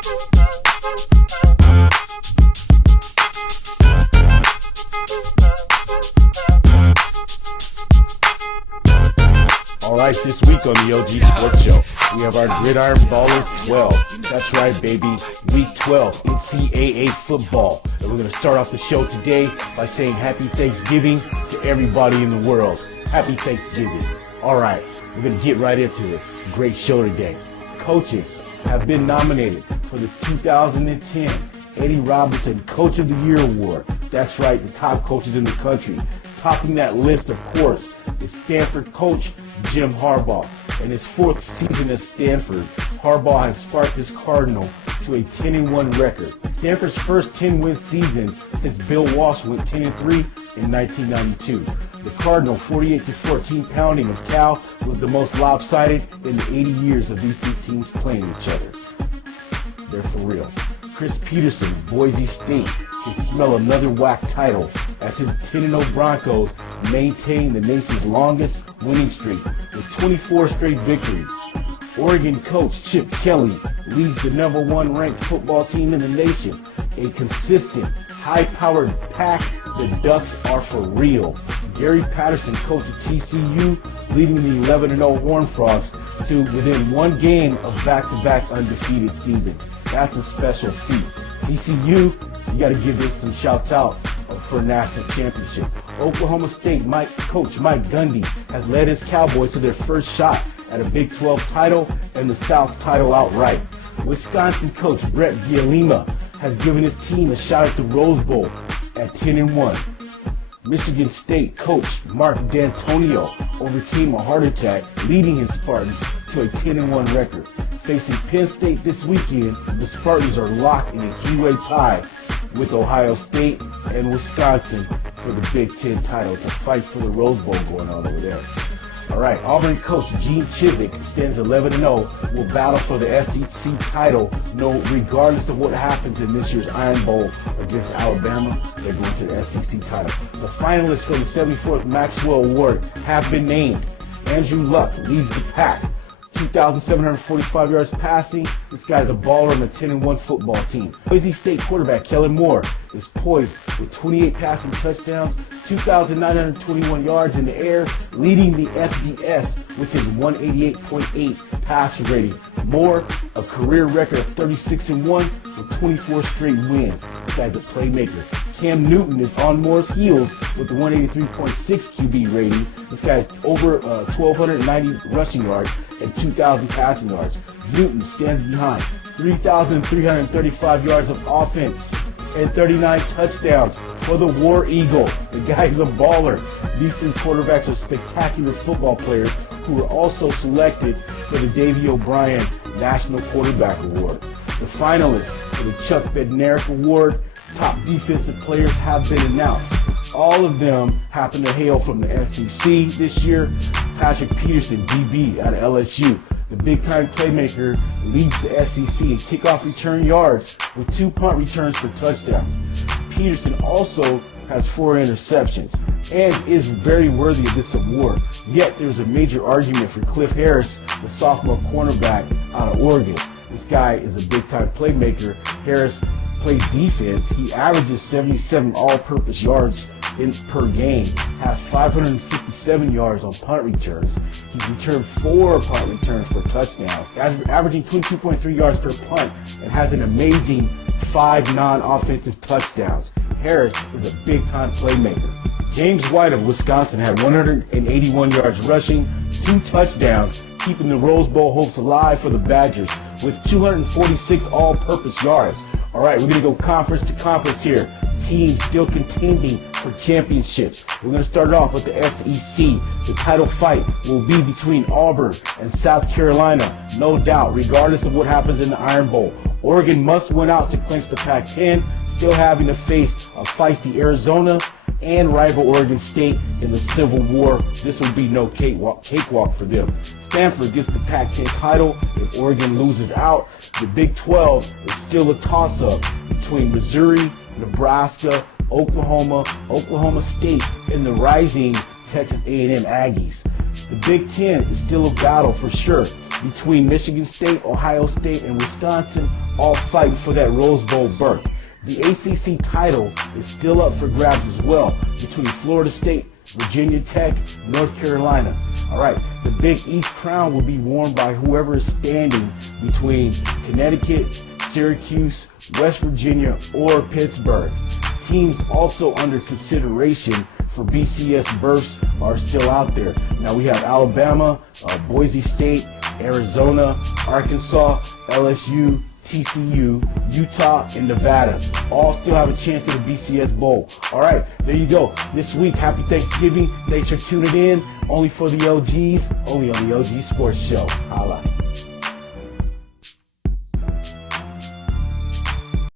Alright, this week on the OG Sports Show, we have our Gridiron Baller 12. That's right, baby. Week 12, NCAA football. And we're going to start off the show today by saying Happy Thanksgiving to everybody in the world. Happy Thanksgiving. Alright, we're going to get right into this. Great show today. Coaches have been nominated for the 2010 Eddie Robinson Coach of the Year Award. That's right, the top coaches in the country. Topping that list, of course, is Stanford coach Jim Harbaugh. In his fourth season at Stanford, Harbaugh has sparked his Cardinal to a 10-1 record. Stanford's first 10-win season since Bill Walsh went 10-3 in 1992. The Cardinal 48-14 pounding of Cal was the most lopsided in the 80 years of these two teams playing each other. They're for real. Chris Peterson of Boise State can smell another WAC title as his 10-0 Broncos maintain the nation's longest winning streak with 24 straight victories. Oregon coach Chip Kelly leads the #1 ranked football team in the nation. A consistent, high-powered pack, the Ducks are for real. Gary Patterson, coach of TCU, leading the 11-0 Horned Frogs to within one game of back-to-back undefeated seasons. That's a special feat. TCU, you got to give them some shouts out for a national championship. Oklahoma State coach Mike Gundy has led his Cowboys to their first shot at a Big 12 title and the South title outright. Wisconsin coach Brett Bielema has given his team a shot at the Rose Bowl at 10-1. Michigan State coach Mark D'Antonio overcame a heart attack, leading his Spartans to a 10-1 record. Facing Penn State this weekend, the Spartans are locked in a three-way tie with Ohio State and Wisconsin for the Big Ten title. It's a fight for the Rose Bowl going on over there. All right, Auburn coach Gene Chizik stands 11-0, will battle for the SEC title, regardless of what happens in this year's Iron Bowl against Alabama. They're going to the SEC title. The finalists for the 74th Maxwell Award have been named. Andrew Luck leads the pack. 2,745 yards passing. This guy's a baller on the 10-1 football team. Boise State quarterback Kellen Moore is poised with 28 passing touchdowns, 2,921 yards in the air, leading the FBS with his 188.8 passer rating. Moore, a career record of 36-1 with 24 straight wins. This guy's a playmaker. Cam Newton is on Moore's heels with the 183.6 QB rating. This guy's over 1,290 rushing yards and 2,000 passing yards. Newton stands behind 3,335 yards of offense and 39 touchdowns for the War Eagle. The guy's a baller. These three quarterbacks are spectacular football players who were also selected for the Davey O'Brien National Quarterback Award. The finalists for the Chuck Bednarik Award, top defensive players, have been announced. All of them happen to hail from the SEC this year. Patrick Peterson, DB out of LSU, the big-time playmaker, leads the SEC in kickoff return yards with 2 punt returns for touchdowns. Peterson also has 4 interceptions and is very worthy of this award. Yet there's a major argument for Cliff Harris, the sophomore cornerback out of Oregon. This guy is a big-time playmaker. Harris plays defense. He averages 77 all-purpose yards per game, has 557 yards on punt returns. He's returned 4 punt returns for touchdowns, averaging 22.3 yards per punt, and has an amazing 5 non-offensive touchdowns. Harris is a big-time playmaker. James White of Wisconsin had 181 yards rushing, 2 touchdowns, keeping the Rose Bowl hopes alive for the Badgers with 246 all-purpose yards. All right, we're going to go conference to conference here. Teams still contending for championships. We're going to start off with the SEC. The title fight will be between Auburn and South Carolina, no doubt, regardless of what happens in the Iron Bowl. Oregon must win out to clinch the Pac-10, still having to face a feisty Arizona and rival Oregon State in the Civil War. This will be no cakewalk for them. Stanford gets the Pac-10 title if Oregon loses out. The Big 12 is still a toss-up between Missouri, Nebraska, Oklahoma, Oklahoma State, and the rising Texas A&M Aggies. The Big 10 is still a battle for sure between Michigan State, Ohio State, and Wisconsin, all fighting for that Rose Bowl berth. The ACC title is still up for grabs as well between Florida State, Virginia Tech, North Carolina. All right, the Big East crown will be worn by whoever is standing between Connecticut, Syracuse, West Virginia, or Pittsburgh. Teams also under consideration for BCS berths are still out there. Now we have Alabama, Boise State, Arizona, Arkansas, LSU, TCU, Utah, and Nevada. All still have a chance at a BCS Bowl. All right, there you go. This week, happy Thanksgiving. Thanks for tuning in. Only for the OGs, only on the OG Sports Show. Holla.